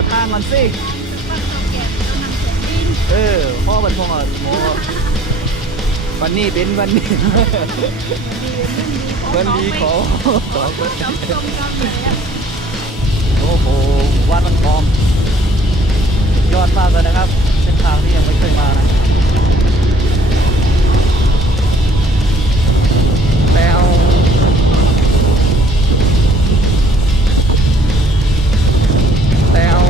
จ้าทางมันสิบ้านเขาแก่ต้องนำเสียงดินเออพ่อบันพงอะโมวันนี้เป็นวันนี้วันดีขอสองคนจำจมจำเลยอะโอ้โหวาดมันทองยอดมากเลยนะครับ เส้นทางที่ยังไม่เคยมานะแต้วแต้วแ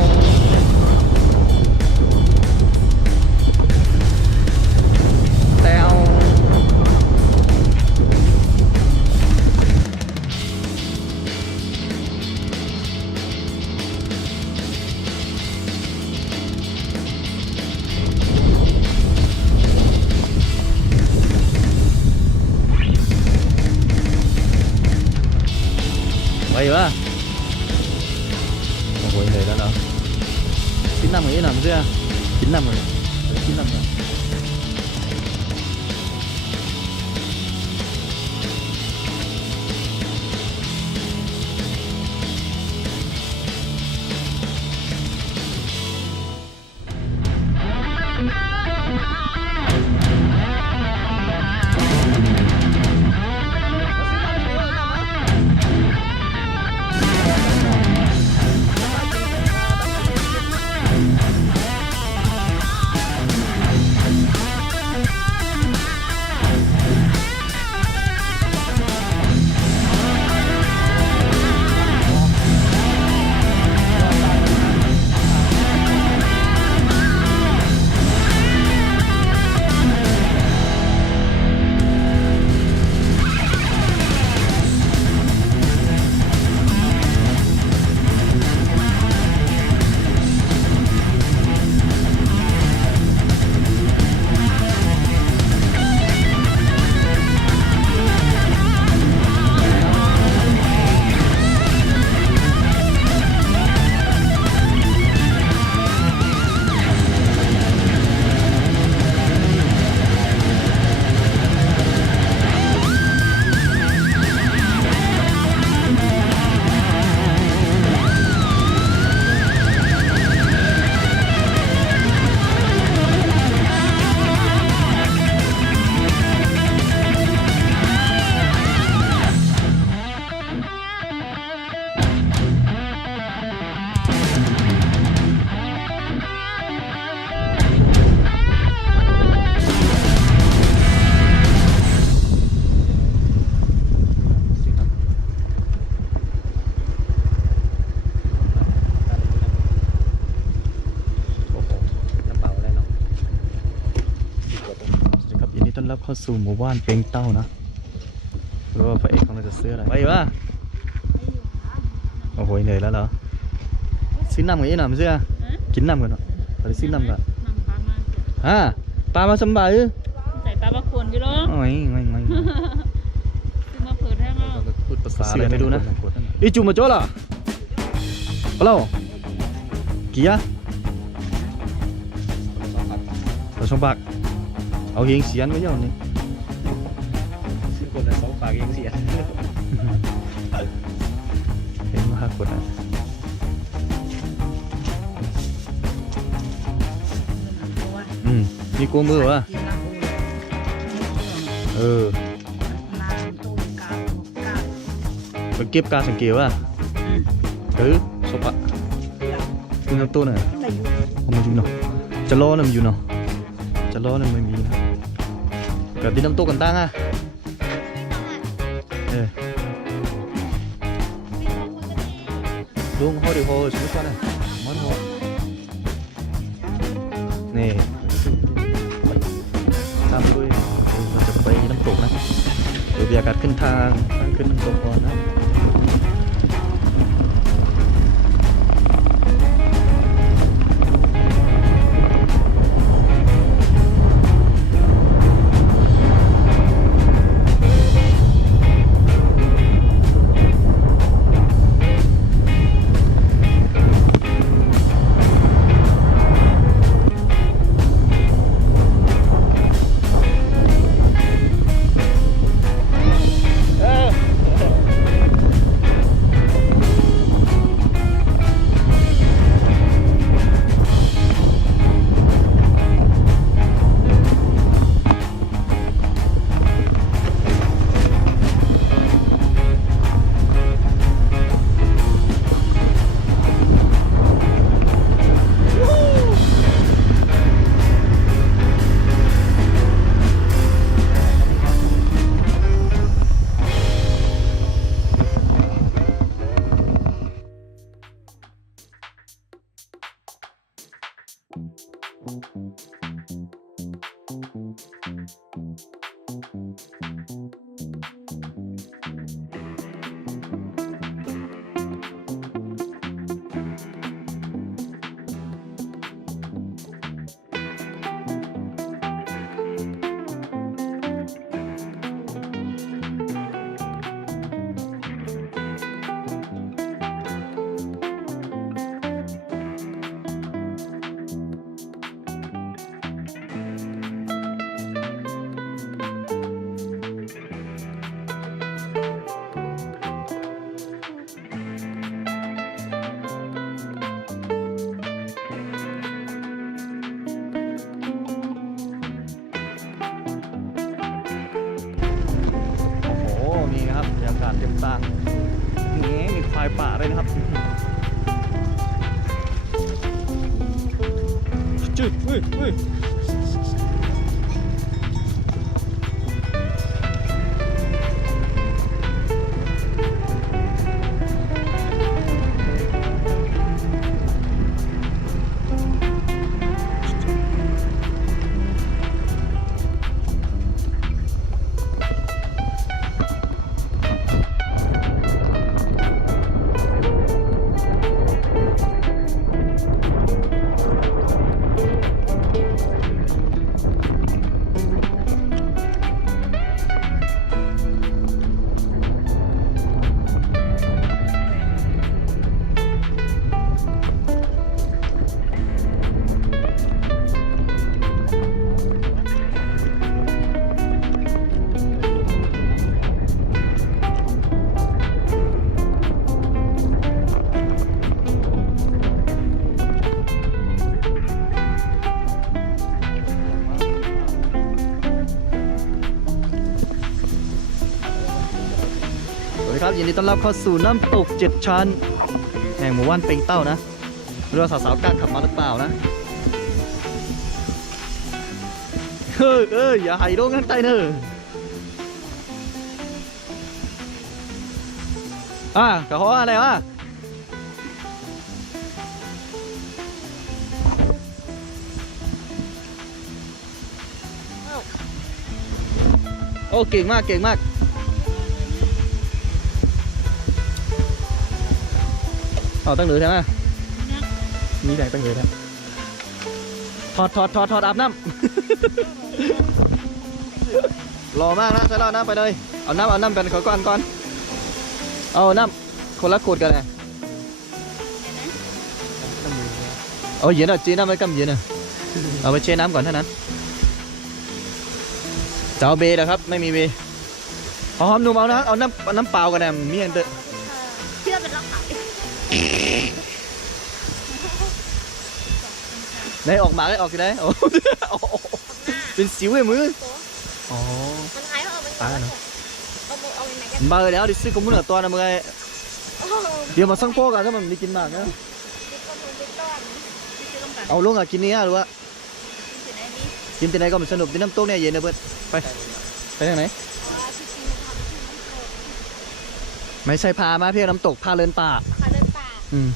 มู่บ้านเป็งเต้านะหรือว่าพระเอกของเราจะซื้ออะไรไปวะโอ้โหเหนื่อยแล้วเหรอซื้อน้ำกับยี่หนำเสื้อฮะกินน้ำกันเนาะไปซื้อน้ำกันนำปลามาเถอะฮะปลามาสำบายเออใส่ปลาบะควรอยู่หรอโอ้ยง่อยง่อยซื้อมาเปิดให้เราพูดภาษาเสือไม่ดูนะอีจูมาโจ้ล่ะฮัลโหลกี่ยะเราชมบักเอาเฮียงเสียนไว้เดี๋ยวนี้ ปากยังเสียเห็นมาหักกดอะอืมมีกลัวมือวะเออไปเก็บการสังเกตว่ะเออสบะคุณน้ำตัวน่ะเอามาอยู่เนาะจะล้อน่ะมันอยู่เนาะจะล้อน่ะไม่มีนะกับดินน้ำตกกันตั้งอะ ลุงเขาเดี๋ยวเขาสมมติว่าน่ะมันหัวนี่ตามด้วยเราจะไปน้ำตกนะเดี๋ยวบรรยากาศขึ้นทางทางขึ้นน้ำตก กาศเต็มตางนี่มีควายป่าเลยนะครับจืดเฮ้ยเฮ้ย ครับยินดีต้อนรับเข้าสู่น้ำตกเจ็ดชั้น แห่งหมู่บ้านเป็งเต้านะไม่รู้ว่าสาวๆกล้าขับมาหรือเปล่านะเฮ้ยเอ้ยอย่าหายโดงกันใต้เนอะอะกะเพราอะไรวะโอ้เก่งมากเก่งมาก เอาตั้งเหลือใช่ไหมมีแดงตั้งเหลือแล้วถอดถอดถอดถอดอาบน้ำรอมากนะใส่แล้วน้ำไปเลย เอาน้ำเอาน้ำกันขอก่อนก่อน เอาน้ำคนละขวดกันเลยเอาเย็นอะจีน้ำไว้กำเย็นอะเอาไปเช็น้ำก่อนเท่านั้นจะเอาเบย์เหรอครับ ไม่มีเบย์เอาหอมหนุ่มเอานะเอาน้ำเอาน้ำเปล่ากันนะมีอันเดอเไหนออกหมาได้ออกกี่ได้โอ้โอ้โหเป็นสิวไอ้มืออ๋อ มันหายเอามันตายแล้วเนอะเอามือเอาไหนกัน มาเลยแล้วดิซื้อกับมือเหนือตัวนะมึงไงโอ้โหเดี๋ยวมาสั่งโป๊กันถ้ามันไม่กินมากนะติ๊กก้อนมือติ๊กก้อนที่ซื้อต้องการเอาลงอะกินนี่หรือว่าที่ไหนนี้กินที่ไหนก็มันสนุกที่น้ำตกเนี่ยเย็นนะเพื่อนไปไปทางไหนอ๋อที่จริงมันทำที่น้ำตกไม่ใช่พามาเพียงน้ำตกพาเลินป่าพาเดินป่าอืม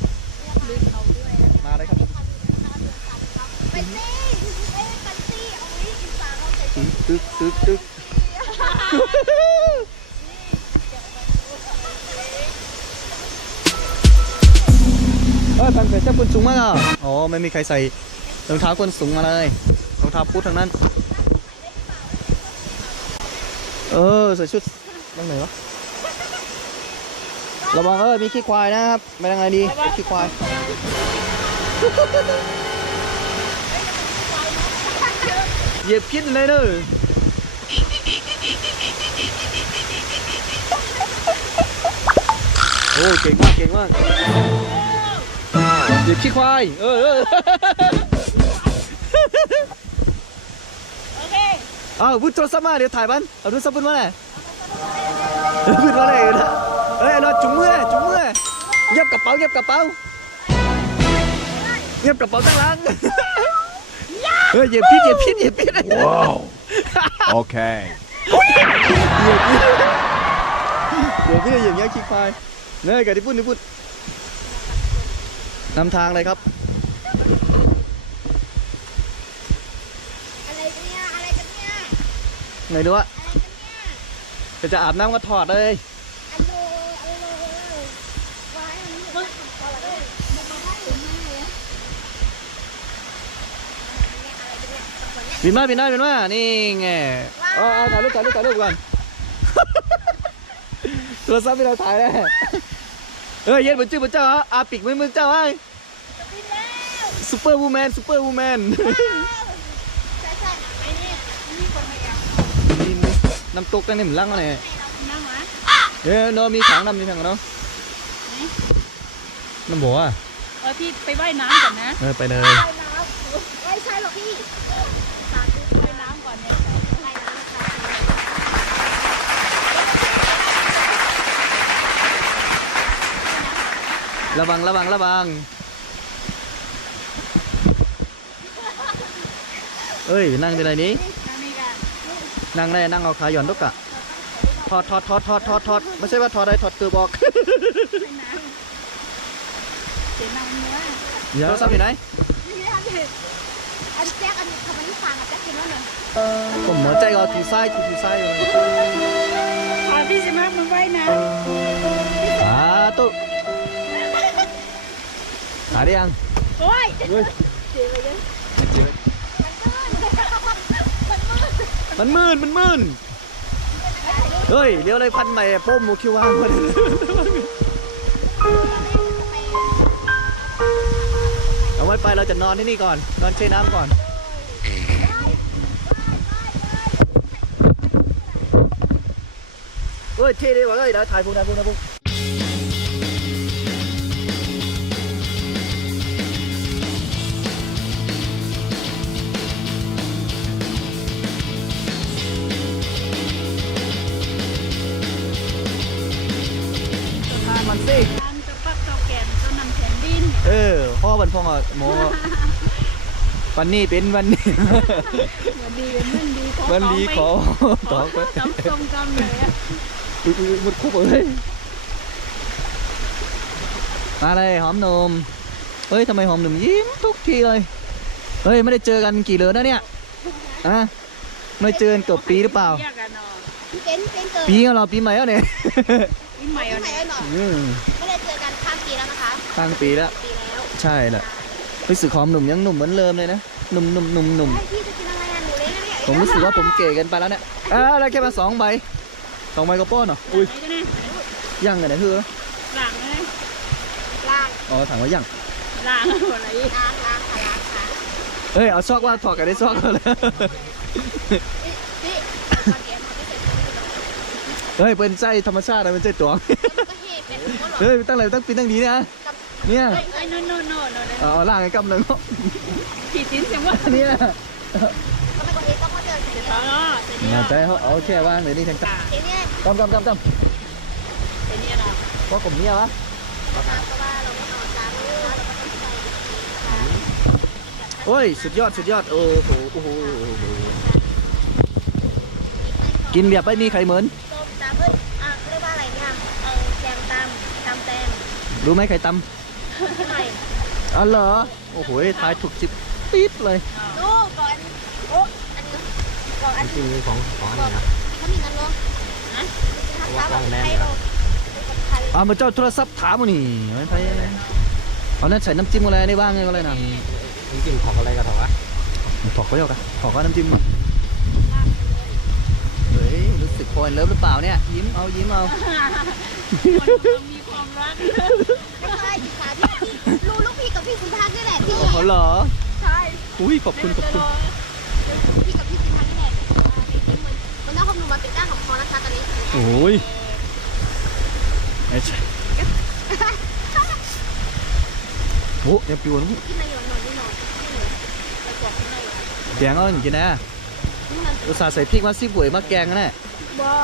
ตึดกตึกตึกตึกเออทางใส่เสื้อคนสูงมากอะอ๋อไม่มีใครใส่รองเท้าคนสูงมาเลยรองเท้าพุททางนั้น เออใส่ชุดตรงไหนวะระวังเออมีขี้ควายนะครับไม่ได้ไงดีขี้ควาย เหยียบพิษเลยเนอะโอ้เก่งมากเก่งมากเหยียบขี้ควายเออเออโอเคอ้าวพูดโทรศัพท์มาเดี๋ยวถ่ายบ้านเอาโทรศัพท์พูดมาหน่อยพูดมาเลยนะเอ้ยนอนจุงมือจุงมือเย็บกระเป๋าเย็บกระเป๋าเย็บกระเป๋าตั้งหลัง เฮ้ยเหยียบพิษเหยียบพิษเหยียบพิษว้าวโอเคเหยียบพิษเหยียบพิษเหยียบยักษ์คิกพายเนี่ยกับที่พูดที่พูดนำทางเลยครับอะไรเนี่ยอะไรกันเนี่ยไหนดูวะจะจะอาบน้ำก็ถอดเลย บินมาบินมาบินมานี่ไงเอ๋อาถ่ายรูปถ่ายรูปถ่ายรูปก่อนโทรศัพท์ไม่เราถ่ายแล้วเอ้ยเย็นบนชื่อบนเจ้าฮะอาปิกมือมือเจ้าไอ้จะบินแล้วซูเปอร์วูแมนซูเปอร์วูแมนใช่ใช่ไอ้นี่มีคนมาแอบมีน้ำตกกันนี่มันลั่งอะไรให้เรานั่งวะเอ้ยเนาะมีถังน้ำมีถังเนาะน้ำบัวอะเออพี่ไปว่ายน้ำก่อนนะ เออไปเลย ว่ายน้ำไม่ใช่หรอกพี่สาธุ ว่ายน้ำก่อนเนี่ย ว่ายน้ำค่ะ ระวังระวังระวังเอ้ยนั่งที่ไหนนี้นั่งนี่กันนั่งได้นั่งเอาขาหย่อนทุกอะถอดถอดถอดถอดถอดถอดไม่ใช่ว่าถอดได้ถอดเกือบออกว่ายน้ำเสียงน้ำเนื้อเดี๋ยวโทรศัพท์อยู่ไหนนี่นะคะพี่อันแจ๊กอันทำไมที่ฟังอะแจ๊กกินแล้วหนึ่งผมหัวใจก็ถูซ้ายถูถูซ้ายอยู่อ่าพี่สิมามันว่ายน้สาธุ หาได้ยังำโอ้ยเฮ้ยมันมืดมันมืดมันมืนมันมืนเฮ้ยเลี้ยวอะไรพันใหม่อะโป้มโมคิวว่างพอดีเอาไว้ไปเราจะนอนที่นี่ก่อน นอนเช่น้ำก่อนเฮ้ยเท่ดีว่ะเฮ้ยเดี๋ยวถ่ายพวกถ่ายพวกถ่ายพวกทาง มันสิน้ำจะปักเตาแก่นก็นำแผ่นดินเออพ่อบันพองอะหมอวันนี้เป็นวันนี้วันดีมันดีขอวันดีขอต่ต่ออไปไปจำทรงจำเลยอะอุ๊ยอุ๊ยหมดคุกเลยมาเลยหอมหนมเฮ้ยทำไมหอมหนุ่มยิ้มทุกทีเลย เฮ้ยไม่ได้เจอกันกี่เดือนแล้วเนี่ยอะไม่เจอกันเกือบปีหรือเปล่าแยกกันเนาะเป็นเป็นเกิดปีกันเหรอปีใหม่แล้วเนี่ย ปีใหม่ไม่เอาไหนเนี่ยหน่อยอืมไม่ได้เจอกันข้ามปีแล้วนะคะข้างปีแล้ว ปีแล้วใช่แหละรู้สึกหอมหนุ่มยังหนุ่มเหมือนเดิมเลยนะ หนุ่มหนุ่มหนุ่มหนุ่มใช่พี่จะกินอะไรอะหนูเล็กนะเนี่ยผมรู้สึกว่าผมเก๋กันไปแล้วเนี่ยอ้าวแล้วแค่มาสองใบสองใบก็ป้อนเหรอ อุ้ยไหนกันเนี่ยย่างกันนะคือหลังเลยล้างอ๋อถามว่าย่างหลังอะไรอีกล้างล้างค่ะล้างค่ะเอ้ยเอาซอกว่าถอดกันได้ซอกเลย พี่ตอนเย็นเขาไม่เสร็จ เขาไม่ลงเฮ้ยเป็นไส้ธรรมชาตินะเป็นไส้ตั๋วก็เห็ดเป็นหัวหลอดเฮ้ยตั้งอะไรตั้งปีตั้งนี้นะเนี่ยเอ้ยเอ้ยโน่นโน่นโน่นโน่นเอาเอาล่างไอ้กำหนึ่งขีดสินเสียงว่าเนี่ยก็ไม่ก็เห็ดต้องมาเดินเสร็จอ๋แล้วอเดี๋ยวนี้เอาใจเขาเอาแค่ว่างเลยนี่ทั้งค่ะทีเนี้ยกำกำกำกำเดี๋ยวนี้เนาะเพราะผมเนี่ยวะน้ำก็ว่าเราก็นอนจ้าเราก็ต้องใส่โอ้ยสุดยอดสุดยอดโอ้โหโอ้โหโอ้โหกินแบบไม่มีใครเหมือน รู้ไหมใครตใช่ไหมำอ๋อเหรอ โอ้โหทายถูกจิบปี๊ดเลยดูก่อนโอ้อันนี้ก่อนอันจรินี้งของของอันนี้นะ เขามีนั่นเนาะนะทักษะแบบไทยเราไทยอ่ามาเจ้าโทรศัพท์ถามมานี่ไม่ใช่เอานั่นใส่น้ำจิ้มอะไรได้บ้างไงก็เลยนะจริงๆของอะไรกันเหรอวะถอกไปเอากันถอกก็น้ำจิ้มมาเฮ้ยรู้สึกพอเลิฟหรือเปล่าเนี่ย ยิ้มเอายิ้มเอา คนกำลังมีความ รักไม่ใช่ศึกษาพี่รู้ลูกพี่กับพี่คุณพักนี่แหละพี่โอ้โหเหรอ ใช่อุ้ยขอบคุณขอบคุณ พี่กับพี่คุณพักนี่แหละมันน่าคำนูมาเป็นก้าของคอนะคะตอนนี้โอ้ยไม่ใช่โอ้ยังปิวนะที่นายนนนี่นอนที่หนูไปกดที่นายนแกงเอาอย่างกินนะอุตส่าห์ใส่พริกมาสิบหวยมาแกงนะเนี่ยว้า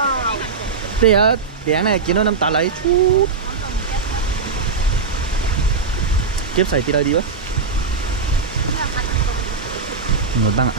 เดี๋ยวแดงเนี่ยกินแล้วน้ำตาไหลชูด เก็บใส่ทีละดีวะที่เราคัดตรงหนูตั้งอะ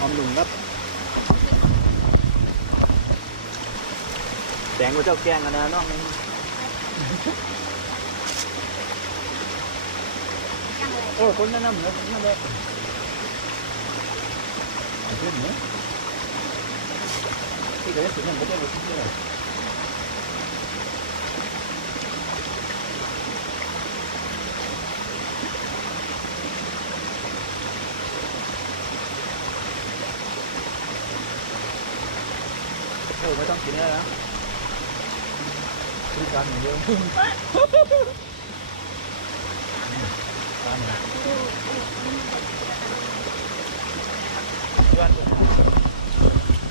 หอมหนุ่มครับแดงกว่าเจ้าแกงกันนะน้องนี่ยังเลยโอ้คนนั้นน้ำเหนือคนนั้นเลยเอาขึ้นเหนือที่เดี๋ยวสุดมันก็ได้หมดที่เลย เออไม่กินแล้นะคือการอย่างเดียวการเนี่ย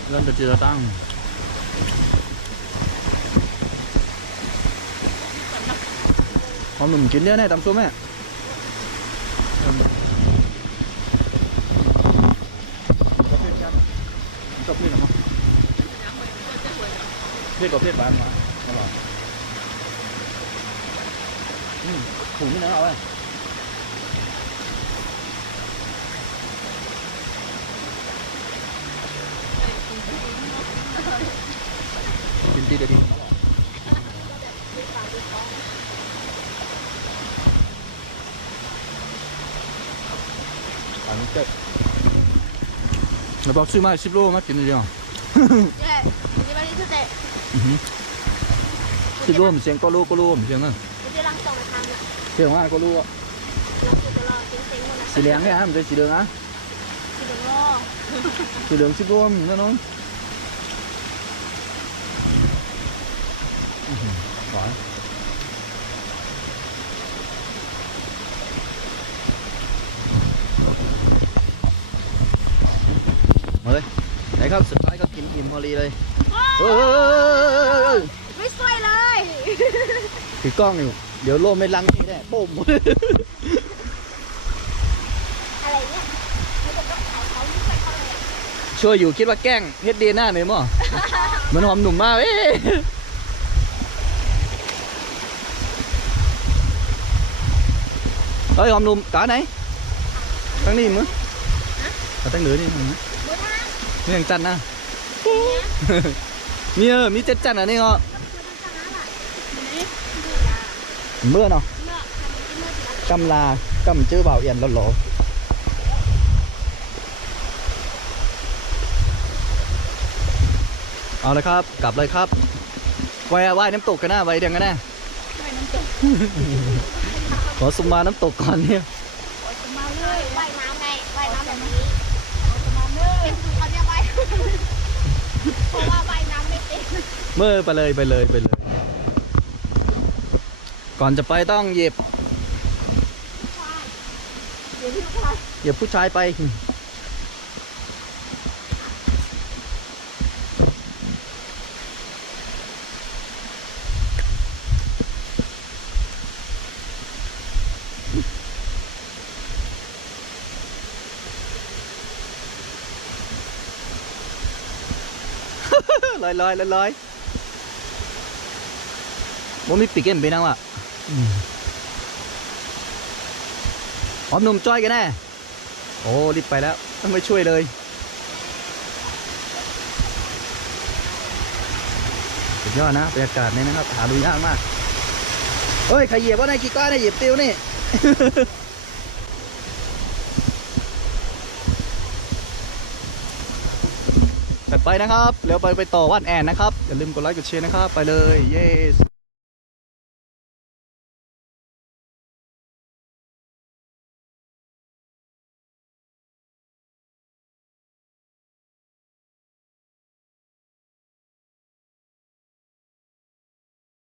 เริ่มจะเจอตั้งหอมหนุ่มกินเยอะแน่ตำซุปแม่ชอบพี่นะมั้ง เพี้ยกับเพี้ยบ้านมาตลอดอืมถุงนี่นะเอาไว้กินตีเดี๋ยวดีอันนี้เจ็บเราบอกซื้อมาสิบโลมากินเดียว เจ๊นี่มาที่สุดเจ๊ สิบโลมันเสียงก็รู้ก็รู้มันเสียงนั่นกูจะลังส่งทำอะเสียงว่าก็รู้อะเราคือจะรอเซ็งๆหมดนะสีเหลืองเนี่ยฮะมันเป็นสีเหลืองอะคือเดี๋ยวรอสีเหลืองสิบโลมันนั่นน้องอื้อหือหวานมาเลยไหนครับสุดท้ายก็กินอิ่มพอดีเลยเฮ้ยไม่สวยเลย ถือกล้องอยู่ เดี๋ยวโลมไม่ลังนี่แน่ปุ่มอะไรเนี่ยไม่ต้องเขาเขาไม่ใส่เขาเลยช่วยอยู่คิดว่าแกล้งเฮ็ดดีหน้าหน่อยมั้งเหมือนหอมหนุ่มมากเอ้ยเฮ้ยหอมหนุ่มตาไหนตั้งนี่มั้งเอาตั้งเหนือนี่มั้งมือท่านี่ยังจันนะมีเออมีเจ็ดจันอะนี่เหรอ เมื่อเนาะเมื่อทำที่เมื่อที่กำลากำจื้อเบาเอียนแล้วหรอเอาเลยครับ กลับเลยครับไว้ว่ายน้ำตกกันนะไว้เดียงกันนะไม่น้ำตกขอสุมมาน้ำตกก่อนเนี่ยมาเลยว่ายน้ำไงว่ายน้ำแบบนี้มาเลยเป็นคือเขาเรียกว่ายเพราะว่าว่ายน้ำไม่เป็นเมื่อไปเลยไปเลยไปเลย ก่อนจะไปต้องเหยียบเหยียบผู้ชายไป ลอยลอยลอยลอยบ่มีปีกเอ็มไปนั่งว่ะ หอมหนุ่มจ้อยกันแน่ โอ้รีบไปแล้วต้องไปช่วยเลยสุดยอดนะบรรยากาศนี่นะครับ หาดูยากมากเฮ้ยใครเหยียบว่าในกี่ก้อนในเหยียบติวนี่ไปนะครับเร็วไปไปต่อว่านแอนนะครับ อย่าลืมกดไลค์กดแชร์นะครับ ไปเลย เย้